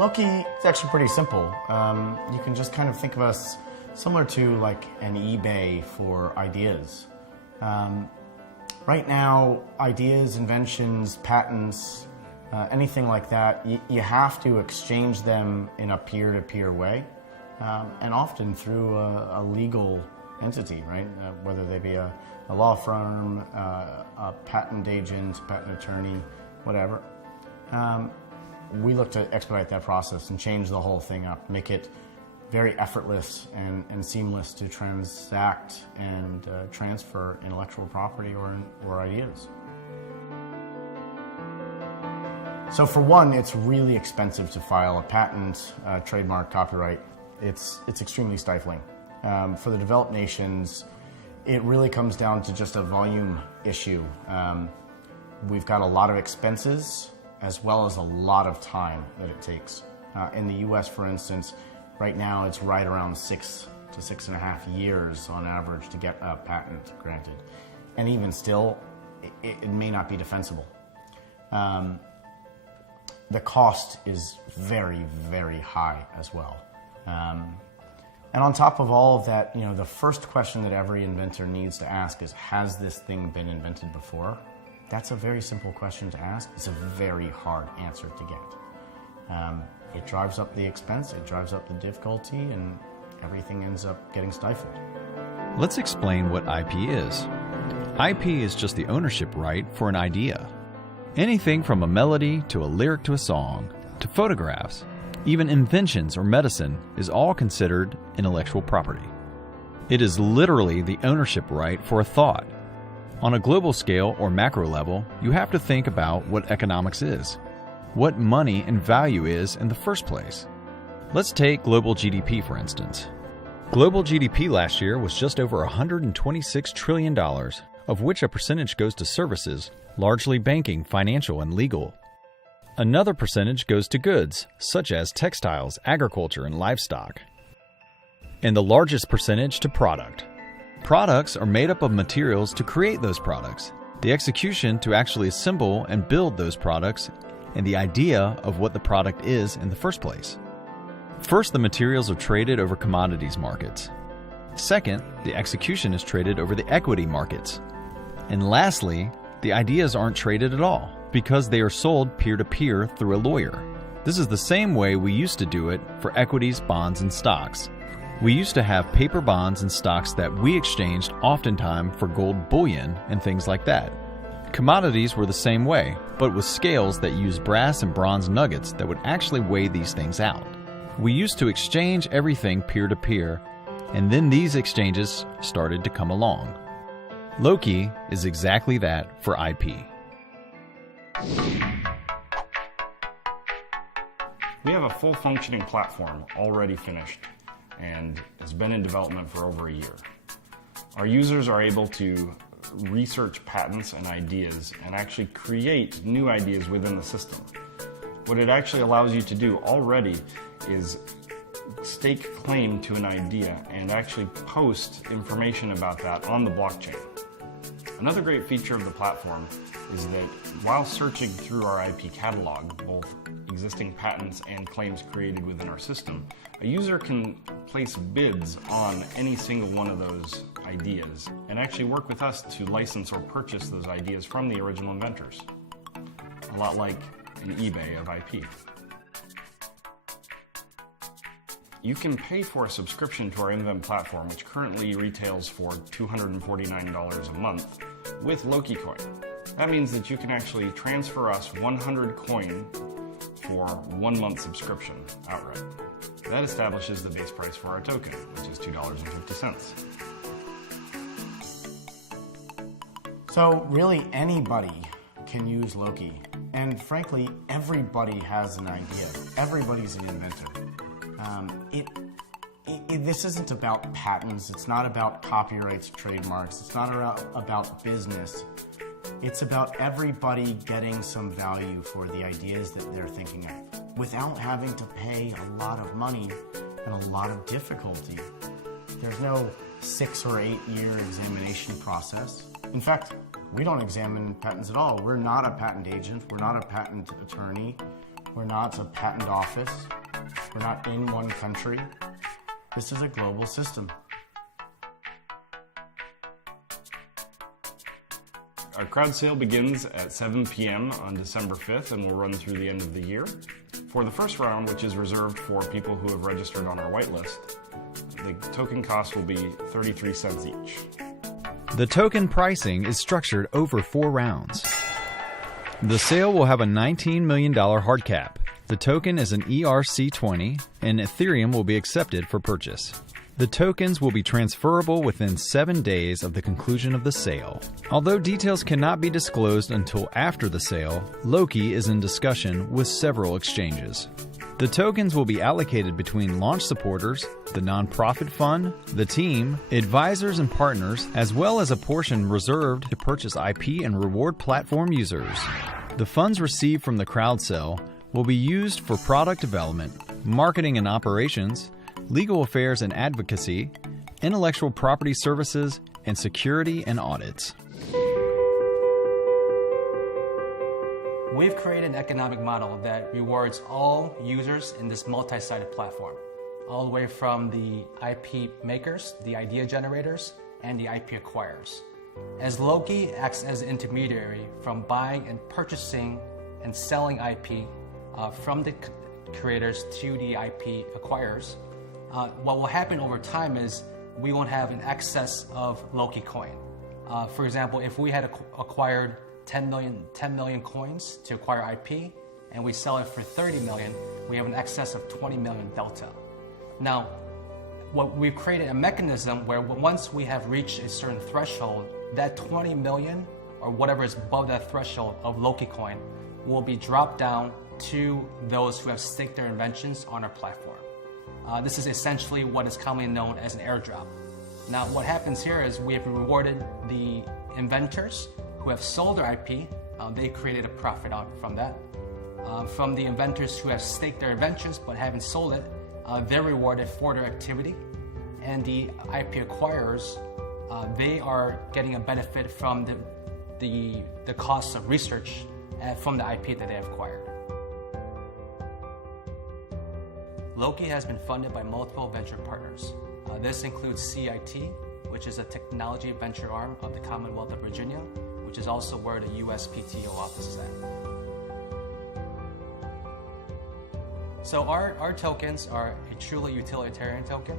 LOCI is actually pretty simple. You can just kind of think of us similar to like an eBay for ideas. Right now, ideas, inventions, patents, anything like that, you have to exchange them in a peer-to-peer way, and often through a legal entity, right? Whether they be a law firm, a patent agent, patent attorney, whatever. We look to expedite that process and change the whole thing up, make it very effortless and seamless to transact and transfer intellectual property or ideas. So for one, it's really expensive to file a patent, trademark, copyright. It's extremely stifling. For the developed nations, it really comes down to just a volume issue. We've got a lot of expenses as well as a lot of time that it takes. In the US, for instance, right now it's right around 6 to 6.5 years on average to get a patent granted. And even still, it may not be defensible. The cost is very, very high as well. And on top of all of that, you know, the first question that every inventor needs to ask is, has this thing been invented before? That's a very simple question to ask. It's a very hard answer to get. It drives up the expense, it drives up the difficulty, and everything ends up getting stifled. Let's explain what IP is. IP is just the ownership right for an idea. Anything from a melody to a lyric to a song, to photographs, even inventions or medicine is all considered intellectual property. It is literally the ownership right for a thought. On a global scale or macro level, you have to think about what economics is, what money and value is in the first place. Let's take global GDP for instance. Global GDP last year was just over $126 trillion, of which a percentage goes to services, largely banking, financial, and legal. Another percentage goes to goods, such as textiles, agriculture, and livestock. And the largest percentage to product. Products are made up of materials to create those products, the execution to actually assemble and build those products, and the idea of what the product is in the first place. First, the materials are traded over commodities markets. Second, the execution is traded over the equity markets. And lastly, the ideas aren't traded at all, because they are sold peer-to-peer through a lawyer. This is the same way we used to do it for equities, bonds, and stocks. We used to have paper bonds and stocks that we exchanged oftentimes for gold bullion and things like that. Commodities were the same way, but with scales that used brass and bronze nuggets that would actually weigh these things out. We used to exchange everything peer-to-peer, and then these exchanges started to come along. LOCI is exactly that for IP. We have a full functioning platform already finished and has been in development for over a year. Our users are able to research patents and ideas and actually create new ideas within the system. What it actually allows you to do already is stake claim to an idea and actually post information about that on the blockchain. Another great feature of the platform is that while searching through our IP catalog, both existing patents and claims created within our system, a user can place bids on any single one of those ideas and actually work with us to license or purchase those ideas from the original inventors. A lot like an eBay of IP. You can pay for a subscription to our Invent platform, which currently retails for $249 a month, with LOCI coin. That means that you can actually transfer us 100 coin for 1 month subscription outright. That establishes the base price for our token, which is $2.50. So really anybody can use LOCI. And frankly, everybody has an idea. Everybody's an inventor. This isn't about patents. It's not about copyrights, trademarks. It's not about business. It's about everybody getting some value for the ideas that they're thinking of without having to pay a lot of money and a lot of difficulty. There's no 6 or 8 year examination process. In fact, we don't examine patents at all. We're not a patent agent. We're not a patent attorney. We're not a patent office. We're not in one country. This is a global system. Our crowd sale begins at 7 p.m. on December 5th and will run through the end of the year. For the first round, which is reserved for people who have registered on our whitelist, the token cost will be 33 cents each. The token pricing is structured over 4 rounds. The sale will have a $19 million hard cap. The token is an ERC20 and Ethereum will be accepted for purchase. The tokens will be transferable within 7 days of the conclusion of the sale. Although details cannot be disclosed until after the sale, LOCI is in discussion with several exchanges. The tokens will be allocated between launch supporters, the nonprofit fund, the team, advisors and partners, as well as a portion reserved to purchase IP and reward platform users. The funds received from the crowd sale will be used for product development, marketing and operations, legal affairs and advocacy, intellectual property services, and security and audits. We've created an economic model that rewards all users in this multi-sided platform, all the way from the IP makers, the idea generators, and the IP acquirers. As LOCI acts as an intermediary from buying and purchasing and selling IP from the creators to the IP acquirers, what will happen over time is we won't have an excess of LOCI coin. For example, if we had acquired 10 million coins to acquire IP and we sell it for 30 million, we have an excess of 20 million delta. Now, we've created a mechanism where once we have reached a certain threshold, that 20 million or whatever is above that threshold of LOCI coin will be dropped down to those who have staked their inventions on our platform. This is essentially what is commonly known as an airdrop. Now, what happens here is we have rewarded the inventors who have sold their IP. They created a profit from that. From the inventors who have staked their inventions but haven't sold it, they're rewarded for their activity. And the IP acquirers, they are getting a benefit from the costs of research from the IP that they have acquired. LOCI has been funded by multiple venture partners. This includes CIT, which is a technology venture arm of the Commonwealth of Virginia, which is also where the USPTO office is at. So our tokens are a truly utilitarian token.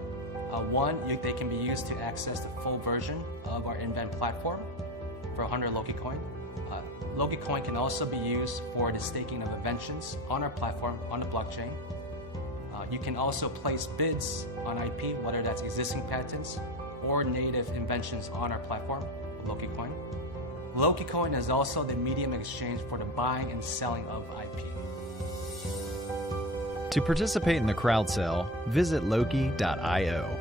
They can be used to access the full version of our Invent platform for 100 LOCI coin. LOCI coin can also be used for the staking of inventions on our platform on the blockchain. You can also place bids on IP, whether that's existing patents or native inventions on our platform, LOCI coin. LOCI coin is also the medium exchange for the buying and selling of IP. To participate in the crowd sale, visit loci.io.